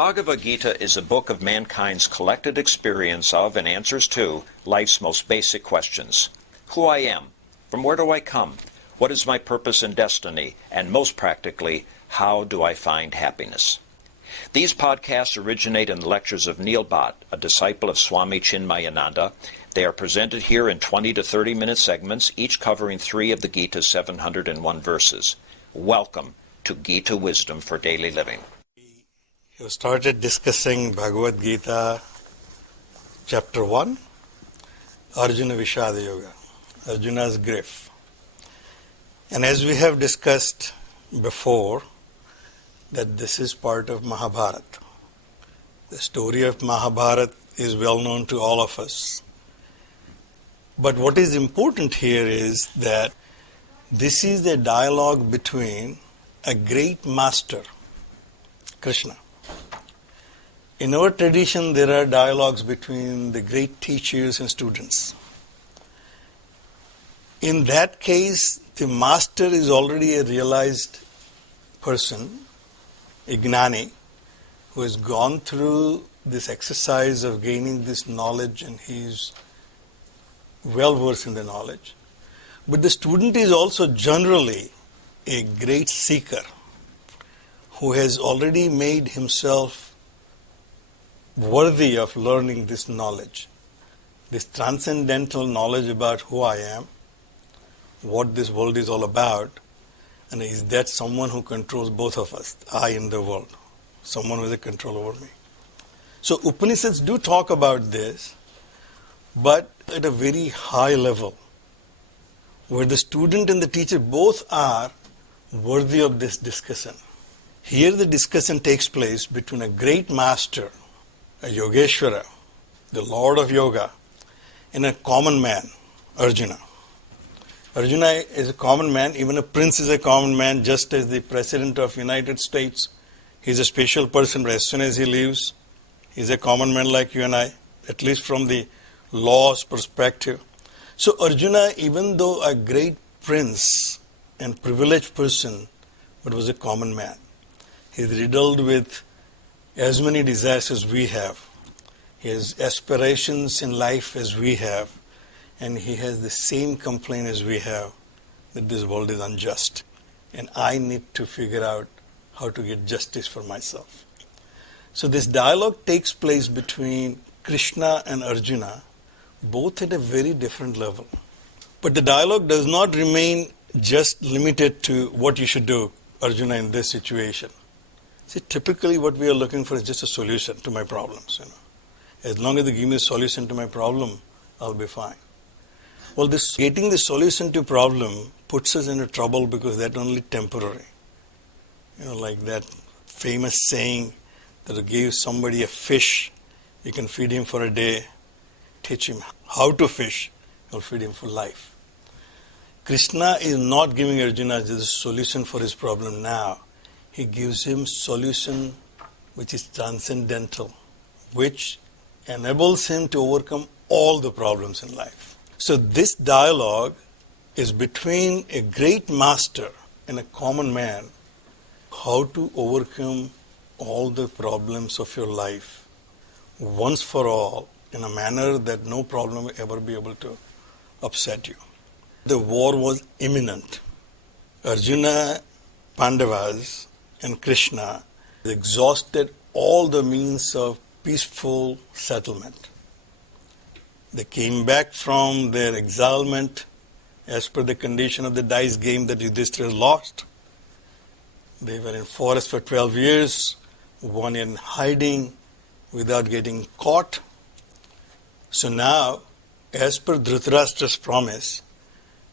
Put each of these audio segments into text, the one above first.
Bhagavad Gita is a book of mankind's collected experience of and answers to life's most basic questions. Who I am, from where do I come, what is my purpose and destiny, and most practically, how do I find happiness? These podcasts originate in the lectures of Neil Bhatt, a disciple of Swami Chinmayananda. They are presented here in 20 to 30-minute segments, each covering 3 of the Gita's 701 verses. Welcome to Gita Wisdom for Daily Living. We started discussing Bhagavad Gita, chapter 1, Arjuna Vishada Yoga, Arjuna's grief. And as we have discussed before, that this is part of Mahabharata. The story of Mahabharata is well known to all of us. But what is important here is that this is a dialogue between a great master, Krishna. In our tradition, there are dialogues between the great teachers and students. In that case, the master is already a realized person, a gnani, who has gone through this exercise of gaining this knowledge, and he is well versed in the knowledge. But the student is also generally a great seeker who has already made himself worthy of learning this knowledge, this transcendental knowledge about who I am, what this world is all about, and is that someone who controls both of us, I and the world, someone with a control over me. So Upanishads do talk about this, but at a very high level, where the student and the teacher both are worthy of this discussion. Here the discussion takes place between a great master, a Yogeshwara, the Lord of Yoga, and a common man, Arjuna. Arjuna is a common man, even a prince is a common man, just as the President of the United States, he's a special person, but as soon as he leaves, he's a common man like you and I, at least from the law's perspective. So Arjuna, even though a great prince and privileged person, but was a common man. He's riddled with as many desires as we have. He has aspirations in life as we have. And he has the same complaint as we have, that this world is unjust. And I need to figure out how to get justice for myself. So this dialogue takes place between Krishna and Arjuna, both at a very different level. But the dialogue does not remain just limited to what you should do, Arjuna, in this situation. See, typically what we are looking for is just a solution to my problems. As long as they give me a solution to my problem, I'll be fine. Well, this getting the solution to problem puts us into trouble because that's only temporary. Like that famous saying that you give somebody a fish, you can feed him for a day, teach him how to fish, you'll feed him for life. Krishna is not giving Arjuna the solution for his problem now. He gives him solution which is transcendental, which enables him to overcome all the problems in life. So this dialogue is between a great master and a common man, how to overcome all the problems of your life once for all in a manner that no problem will ever be able to upset you. The war was imminent. Arjuna, Pandavas, and Krishna exhausted all the means of peaceful settlement. They came back from their exilement as per the condition of the dice game that Yudhishthira lost. They were in forest for 12 years, one in hiding without getting caught. So now, as per Dhritarashtra's promise,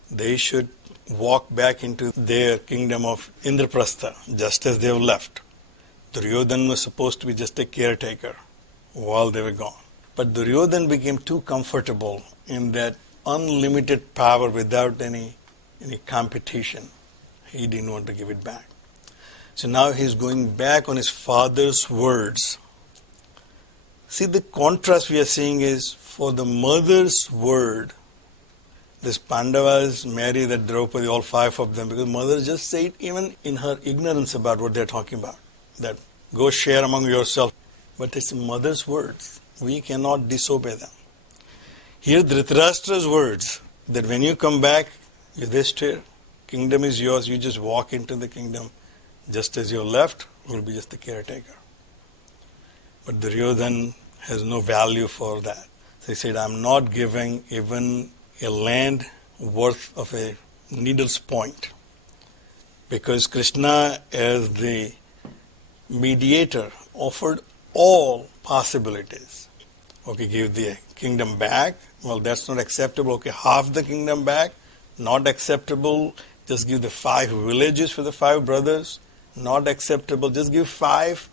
they should walk back into their kingdom of Indraprastha, just as they have left. Duryodhana was supposed to be just a caretaker while they were gone. But Duryodhana became too comfortable in that unlimited power without any competition. He didn't want to give it back. So now he's going back on his father's words. See, the contrast we are seeing is for the mother's word, this Pandavas marry that Draupadi, all 5 of them, because mother just said, even in her ignorance about what they're talking about, that go share among yourself. but it's mother's words. We cannot disobey them. Here Dhritarashtra's words, that when you come back, Yudhishthir, kingdom is yours, you just walk into the kingdom. Just as you're left, you'll be just the caretaker. But Duryodhana has no value for that. So he said, I'm not giving even a land worth of a needle's point. Because Krishna, as the mediator, offered all possibilities. Okay, give the kingdom back. Well, that's not acceptable. Okay, half the kingdom back. Not acceptable. Just give the 5 villages for the 5 brothers. Not acceptable. Just give 5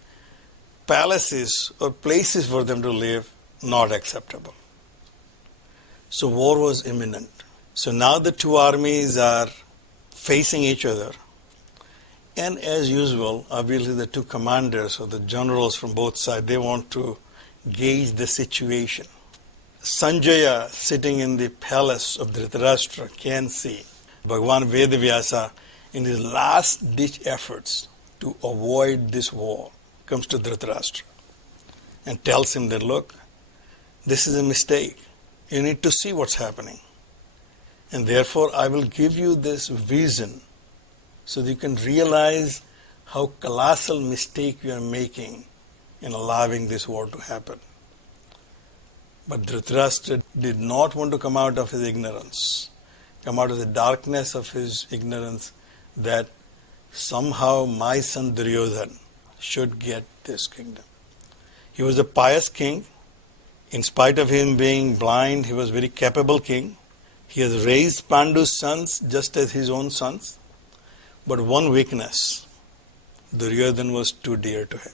palaces or places for them to live. Not acceptable. So war was imminent. So now the 2 armies are facing each other. And as usual, obviously the 2 commanders or the generals from both sides, they want to gauge the situation. Sanjaya, sitting in the palace of Dhritarashtra, can see Bhagavan Vedavyasa, in his last-ditch efforts to avoid this war, comes to Dhritarashtra and tells him that, look, this is a mistake. You need to see what's happening. And therefore, I will give you this vision so that you can realize how colossal mistake you are making in allowing this war to happen. But Dhritarashtra did not want to come out of his ignorance, come out of the darkness of his ignorance, that somehow my son Duryodhana should get this kingdom. He was a pious king. In spite of him being blind, he was a very capable king. He has raised Pandu's sons just as his own sons. But one weakness, Duryodhana was too dear to him.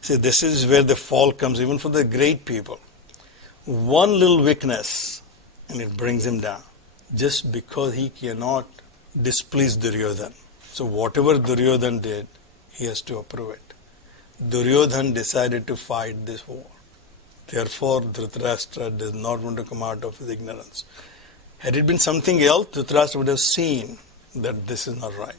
See, this is where the fall comes, even for the great people. One little weakness, and it brings him down, just because he cannot displease Duryodhana. So whatever Duryodhana did, he has to approve it. Duryodhana decided to fight this war. Therefore, Dhritarashtra does not want to come out of his ignorance. Had it been something else, Dhritarashtra would have seen that this is not right.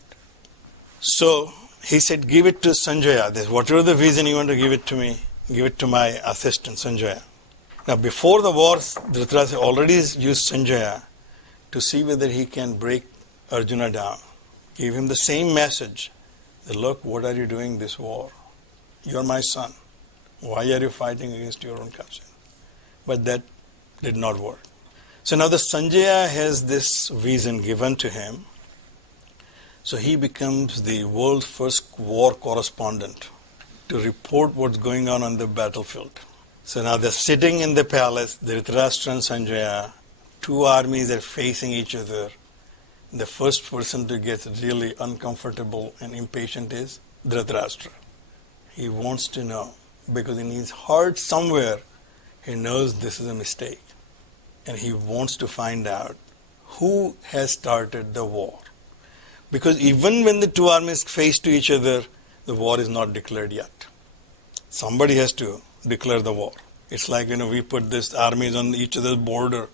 So he said, give it to Sanjaya. This, whatever the reason you want to give it to me, give it to my assistant Sanjaya. Now before the war, Dhritarashtra already used Sanjaya to see whether he can break Arjuna down. Give him the same message. That, look, what are you doing this war? You are my son. Why are you fighting against your own cousin? But that did not work. So now the Sanjaya has this vision given to him. So he becomes the world's first war correspondent to report what's going on the battlefield. So now they're sitting in the palace, Dhritarashtra and Sanjaya, 2 armies are facing each other. The first person to get really uncomfortable and impatient is Dhritarashtra. He wants to know, because in his heart somewhere, he knows this is a mistake. And he wants to find out who has started the war. Because even when the 2 armies face to each other, the war is not declared yet. Somebody has to declare the war. It's like, we put these armies on each other's border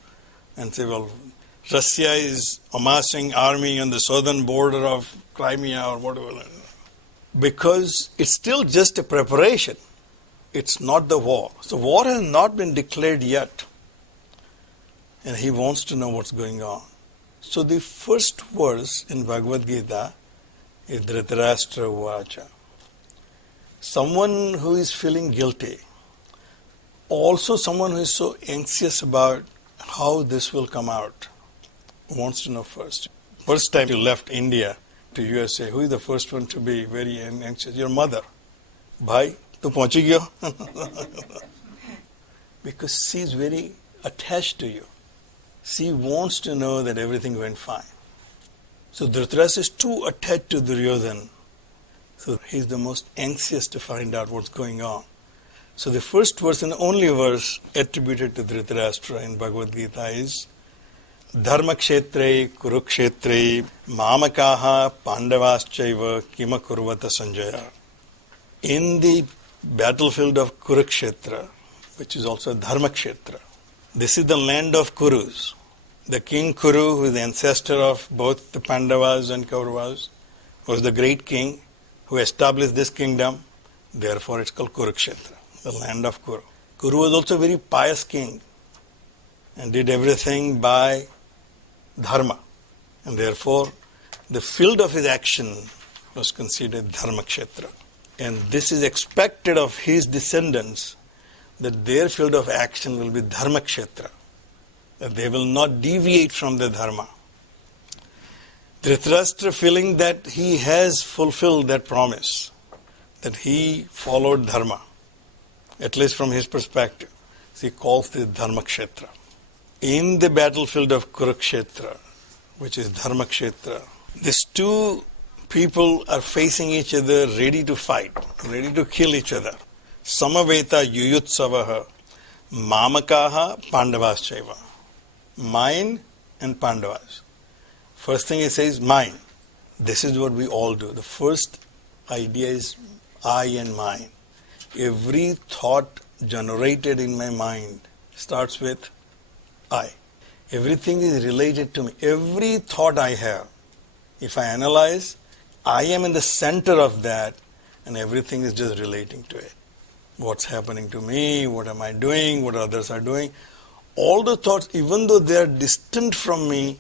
and say, well, Russia is amassing army on the southern border of Crimea or whatever. Because it's still just a preparation. It's not the war. So war has not been declared yet. And he wants to know what's going on. So the first verse in Bhagavad Gita is Dhritarashtra Vacha. Someone who is feeling guilty, also someone who is so anxious about how this will come out, wants to know first. First time you left India to USA, who is the first one to be very anxious? Your mother. Bhai, tu pahunchi gyo? Because she is very attached to you. She wants to know that everything went fine. So Dhritarashtra is too attached to Duryodhana. So he's the most anxious to find out what's going on. So the first verse and only verse attributed to Dhritarashtra in Bhagavad Gita is Dharmakshetre Kurukshetre Mamakaha Pandavaschaiva Kima Kurvata Sanjaya. In the battlefield of Kurukshetra, which is also Dharmakshetra, this is the land of Kurus. The king Kuru, who is the ancestor of both the Pandavas and Kauravas, was the great king who established this kingdom. Therefore, it's called Kurukshetra. the land of Kuru. Kuru was also a very pious king and did everything by dharma. And therefore, the field of his action was considered dharma kshetra. And this is expected of his descendants, that their field of action will be dharma kshetra, that they will not deviate from the dharma. Dhritarashtra, feeling that he has fulfilled that promise, that he followed dharma, at least from his perspective, he calls this dharma kshetra. In the battlefield of Kurukshetra, which is dharma kshetra, these two people are facing each other, ready to fight, ready to kill each other. Samaveta yuyutsavaha mamakaha pandavaschaiva. Mine and Pandavas. First thing he says, mine. This is what we all do. The first idea is I and mine. Every thought generated in my mind starts with I. Everything is related to me. Every thought I have, if I analyze, I am in the center of that, and everything is just relating to it. What's happening to me? What am I doing? What others are doing? All the thoughts, even though they are distant from me,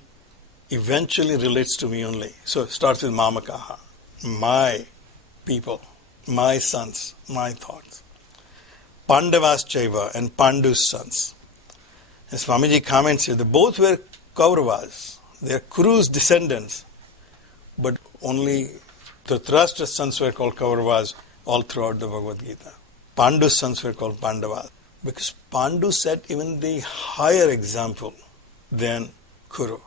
eventually relates to me only. So it starts with mamakaha, my people, my sons, my thoughts. Pandavaschaiva and Pandu's sons. And Swamiji comments here, they both were Kauravas. They are Kuru's descendants. But only Dhritarashtra's sons were called Kauravas all throughout the Bhagavad Gita. Pandu's sons were called Pandavas. Because Pandu set even the higher example than Kuru.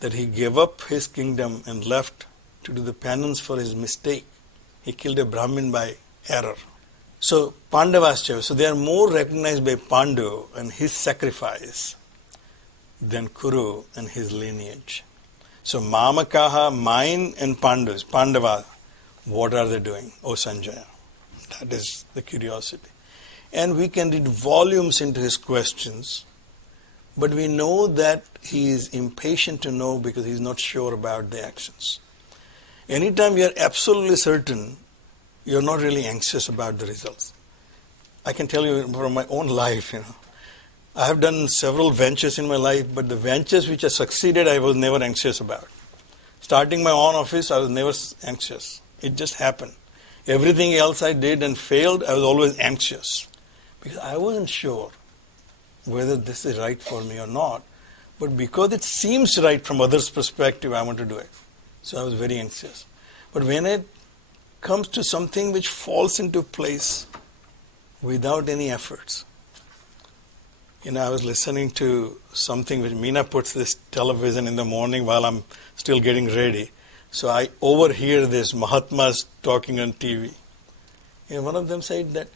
That he gave up his kingdom and left to do the penance for his mistake. He killed a Brahmin by error. So Pandavaschaiva, so they are more recognized by Pandu and his sacrifice than Kuru and his lineage. So Mamakaha, mine and Pandus, Pandava, what are they doing? O Sanjaya. That is the curiosity. And we can read volumes into his questions, but we know that he is impatient to know because he is not sure about the actions. Anytime you are absolutely certain, you are not really anxious about the results. I can tell you from my own life, I have done several ventures in my life, but the ventures which I succeeded, I was never anxious about. Starting my own office, I was never anxious. It just happened. Everything else I did and failed, I was always anxious. Because I wasn't sure whether this is right for me or not. But because it seems right from others' perspective, I want to do it. So I was very anxious. But when it comes to something which falls into place without any efforts. I was listening to something which Meena puts this television in the morning while I'm still getting ready. So I overhear this Mahatmas talking on TV. One of them said that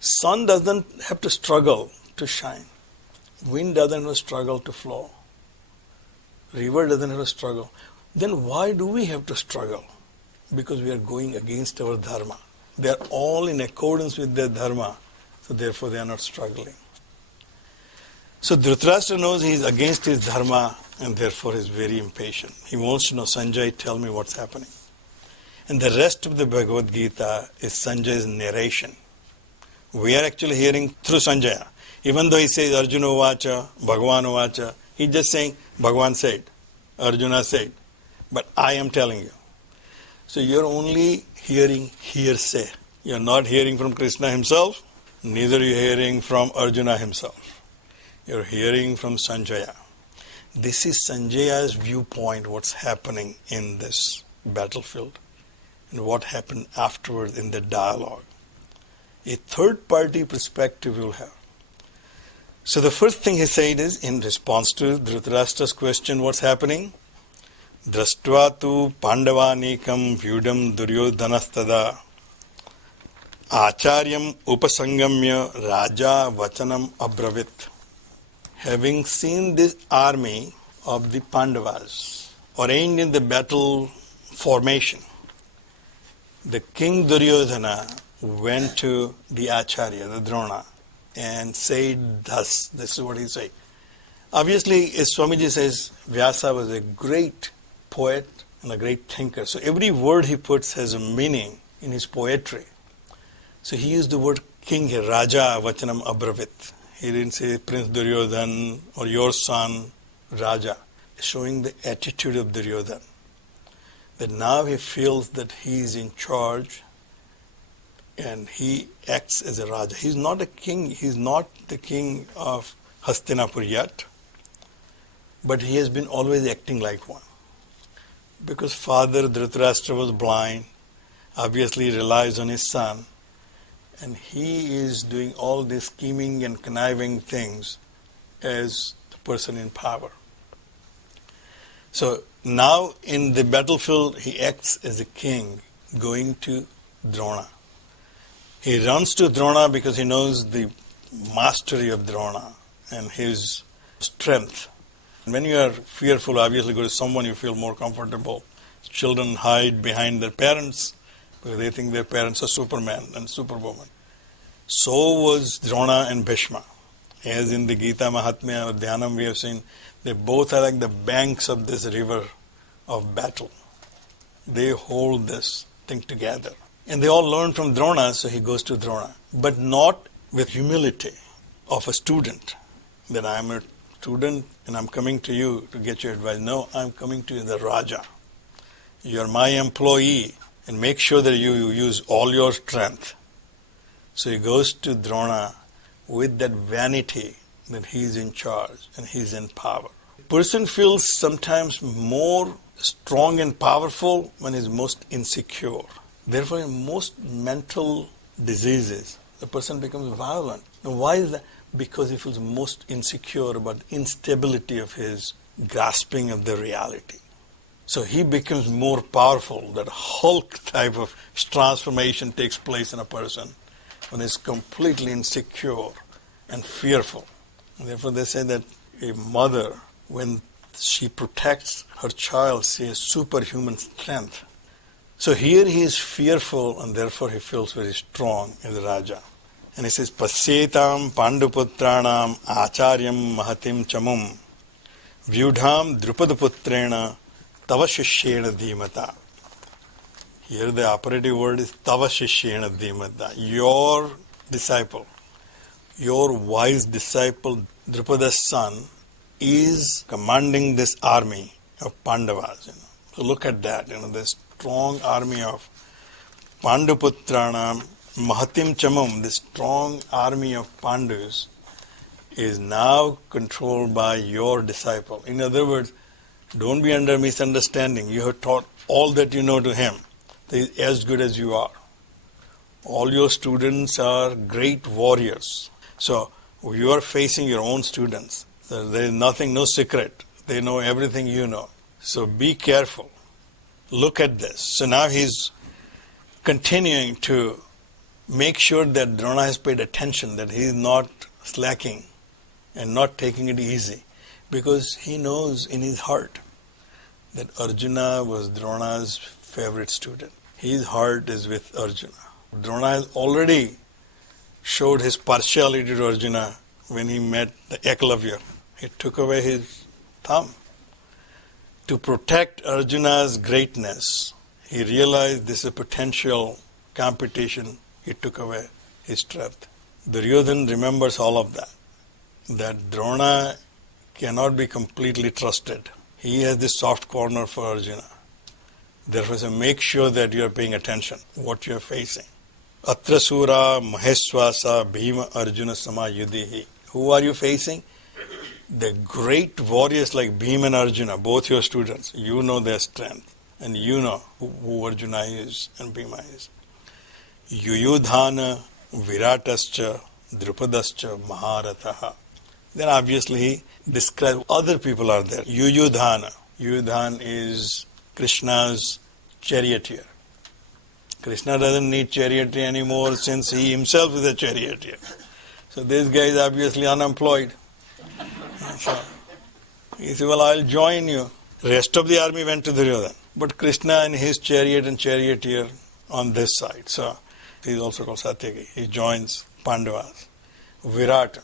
sun doesn't have to struggle to shine. Wind doesn't have to struggle to flow. River doesn't have to struggle. Then why do we have to struggle? Because we are going against our dharma. They are all in accordance with their dharma. So therefore they are not struggling. So Dhritarashtra knows he is against his dharma and therefore is very impatient. He wants to know, Sanjay, tell me what's happening. And the rest of the Bhagavad Gita is Sanjay's narration. We are actually hearing through Sanjaya. Even though he says Arjuna Vacha, Bhagavan Vacha, he's just saying Bhagavan said, Arjuna said. But I am telling you. So you're only hearing hearsay. You're not hearing from Krishna himself, neither are you hearing from Arjuna himself. You're hearing from Sanjaya. This is Sanjaya's viewpoint, what's happening in this battlefield and what happened afterwards in the dialogue. A third-party perspective you'll have. So the first thing he said is, in response to Dhritarashtra's question, what's happening? Drashtva tu Pandavanikam vyudam Duryodhanastada Acharyam upasangamya Raja Vachanam Abravit. Having seen this army of the Pandavas arranged in the battle formation, the king Duryodhana went to the Acharya, the Drona, and said thus. This is what he said. Obviously, as Swamiji says, Vyasa was a great poet and a great thinker. So every word he puts has a meaning in his poetry. So he used the word king here, Raja Vachanam Abravit. He didn't say Prince Duryodhana or your son, Raja. Showing the attitude of Duryodhana. That now he feels that he is in charge and he acts as a Raja. He's not a king, he's not the king of Hastinapur yet, but he has been always acting like one. Because father Dhritarashtra was blind, obviously relies on his son, and he is doing all these scheming and conniving things as the person in power. So now in the battlefield, he acts as a king going to Drona. He runs to Drona because he knows the mastery of Drona and his strength. When you are fearful, obviously go to someone you feel more comfortable. Children hide behind their parents because they think their parents are Superman and Superwoman. So was Drona and Bhishma. As in the Geetha Mahatmya or Dhyanam we have seen, they both are like the banks of this river of battle. They hold this thing together. And they all learn from Drona, so he goes to Drona. But not with humility of a student, that I am a student and I'm coming to you to get your advice. No, I'm coming to you, the Raja. You're my employee and make sure that you use all your strength. So he goes to Drona with that vanity that he's in charge and he's in power. A person feels sometimes more strong and powerful when he's most insecure. Therefore, in most mental diseases, the person becomes violent. Now, why is that? Because he feels most insecure about the instability of his grasping of the reality. So he becomes more powerful. That Hulk type of transformation takes place in a person when he's completely insecure and fearful. And therefore they say that a mother, when she protects her child, she has superhuman strength. So here he is fearful and therefore he feels very strong as a Raja. And he says, Pasyetam Panduputranam Acharyam Mahatim Chamum Vyudham Drupadaputrena Tava Shishyena Dhimata. Here the operative word is Tava Shishyena Dhimata. Your disciple, your wise disciple, Drupada's son, is commanding this army of Pandavas. So look at that, this strong army of Panduputranam Mahatim Chamam, this strong army of Pandus, is now controlled by your disciple. In other words, don't be under misunderstanding. You have taught all that you know to him. He is as good as you are. All your students are great warriors. So you are facing your own students. So there is nothing, no secret. They know everything you know. So be careful. Look at this. So now he's continuing to make sure that Drona has paid attention, that he is not slacking and not taking it easy, because he knows in his heart that Arjuna was Drona's favorite student. His heart is with Arjuna. Drona has already showed his partiality to Arjuna when he met the Eklavya. He took away his thumb. To protect Arjuna's greatness, he realized this is a potential competition. He took away his strength. Duryodhana remembers all of that. That Drona cannot be completely trusted. He has this soft corner for Arjuna. Therefore, so make sure that you are paying attention what you are facing. Atra Sura Maheswasa Bhima Arjuna Samayudihi. Who are you facing? The great warriors like Bhima and Arjuna, both your students. You know their strength and you know who Arjuna is and Bhima is. Yuyudhana Viratascha Drupadascha Maharataha. Then obviously he describes other people are there. Yuyudhana. Yuyudhana is Krishna's charioteer. Krishna doesn't need charioteer anymore since he himself is a charioteer. So this guy is obviously unemployed. So he said, well, I'll join you. Rest of the army went to Duryodhana. But Krishna and his chariot and charioteer on this side. So he is also called Satyaki. He joins Pandavas. Virata.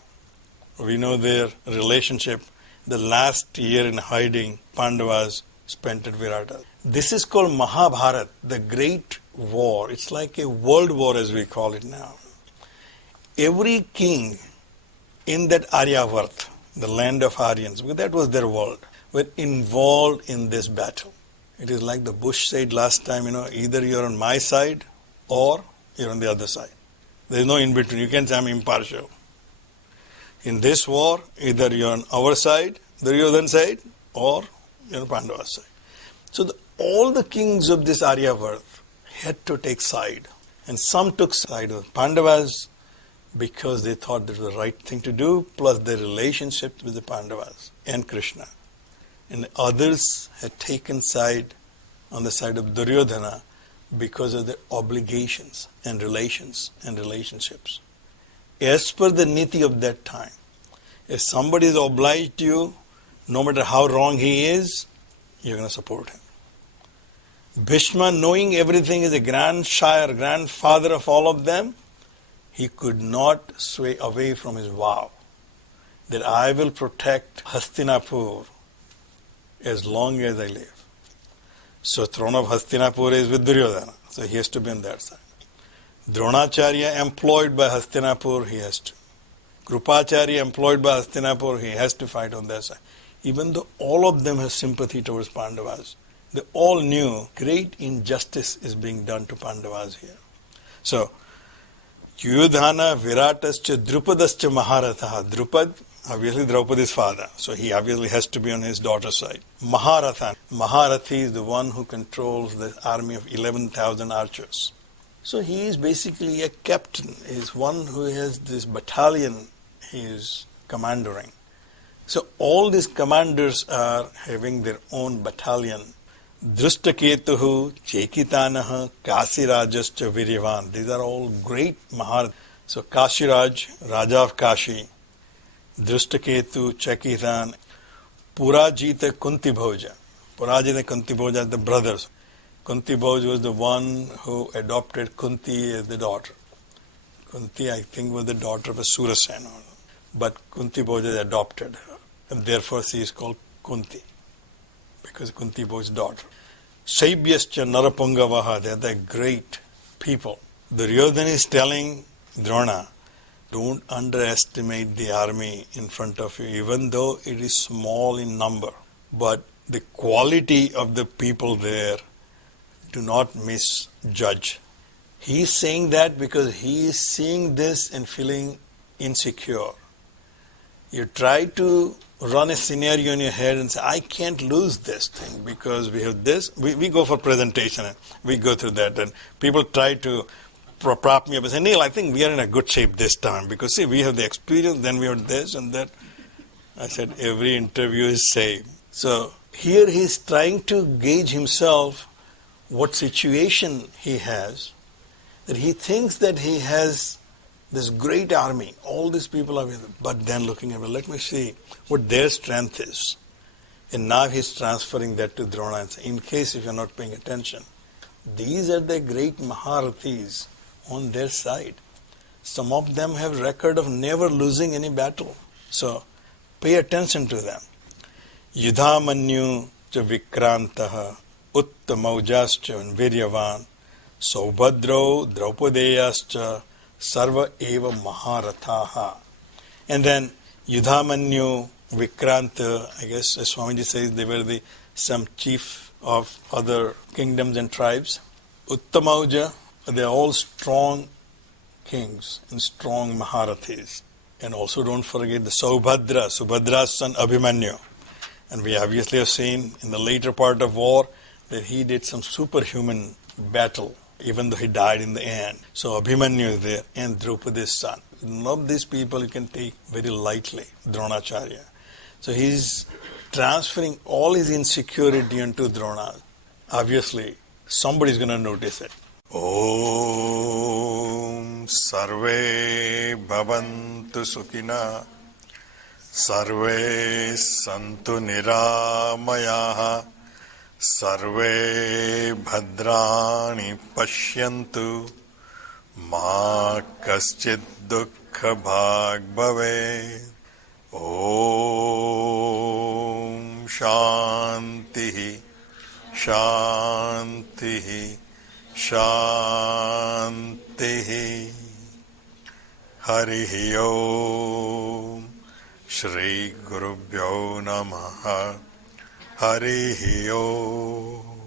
We know their relationship. The last year in hiding, Pandavas spent at Virata. This is called Mahabharata, the great war. It's like a world war as we call it now. every king in that Aryavarth, the land of Aryans, because that was their world, were involved in this battle. It is like the Bush said last time, either you're on my side or you're on the other side. There is no in between. You can't say I'm impartial. In this war, either you're on our side, Duryodhana's side, or you're on Pandava's side. So all the kings of this Aryavarth had to take side. And some took side of Pandavas because they thought that was the right thing to do, plus their relationship with the Pandavas and Krishna. And others had taken side on the side of Duryodhana because of their obligations and relations and relationships. As per the niti of that time, if somebody is obliged to you, no matter how wrong he is, you're going to support him. Bhishma, knowing everything, is a grandfather of all of them, he could not sway away from his vow that I will protect Hastinapur as long as I live. So throne of Hastinapur is with Duryodhana, so he has to be on that side. Dronacharya employed by Hastinapur, he has to. Krupacharya employed by Hastinapur, he has to fight on their side. Even though all of them have sympathy towards Pandavas, they all knew great injustice is being done to Pandavas here. So, Yudhana Viratascha Drupadascha Maharatha. Drupad, obviously Draupadi's father, so he obviously has to be on his daughter's side. Maharatha. Maharathi is the one who controls the army of 11,000 archers. So he is basically a captain, he is one who has this battalion he is commanding. So all these commanders are having their own battalion. Drishtaketuhu, Chekitanaha, Kasirajascha Viryavan. These are all great Maharathas. So Kashiraj, Raja of Kashi, Drishtaketu, Chekitan, Purajita Kuntibhoja. Purajita Kuntibhoja, the brothers. Kunti Bhoj was the one who adopted Kunti as the daughter. Kunti, I think, was the daughter of a Surasena. But Kunti Bhoj is adopted her. And therefore she is called Kunti, because Kunti Bhoj's daughter. Shaibyascha Narapungavaha, they are the great people. Duryodhana is telling Drona, don't underestimate the army in front of you, even though it is small in number. But the quality of the people there, do not misjudge. He is saying that because he is seeing this and feeling insecure. You try to run a scenario in your head and say, I can't lose this thing because we have this. We go for presentation and we go through that, and people try to prop me up and say, Neil, I think we are in a good shape this time because see, we have the experience, then we have this and that. I said, every interview is same. So here he is trying to gauge himself what situation he has, that he thinks that he has this great army, all these people are with him, but then looking at, well, let me see what their strength is. And now he's transferring that to Drona and saying, in case if you're not paying attention, these are the great Maharathis on their side. Some of them have record of never losing any battle. So pay attention to them. Yudhamanyu cha vikrantaha Uttamaujascha Viryavan Saubhadro Draupadeyascha Sarva Eva Maharathaha. And then Yudhamanyu, Vikranta, I guess as Swamiji says, they were some chief of other kingdoms and tribes. Uttamauja, they are all strong kings and strong Maharathis. And also don't forget the Saubhadra, Subhadra's son Abhimanyu. And we obviously have seen in the later part of war that he did some superhuman battle, even though he died in the end. So Abhimanyu is there, and Draupadi's son. None of these people you can take very lightly, Dronacharya. So he's transferring all his insecurity into Drona. Obviously, somebody's going to notice it. Om Sarve Bhavantu Sukhina Sarve Santu Niramayaha Sarve Bhadrani Pashyantu Ma Kaschid Dukkha Bhag Bhave Om Shantihi Shantihi Shantihi. Harihi Om. Shri Gurubhyo Namaha. Harihi Om.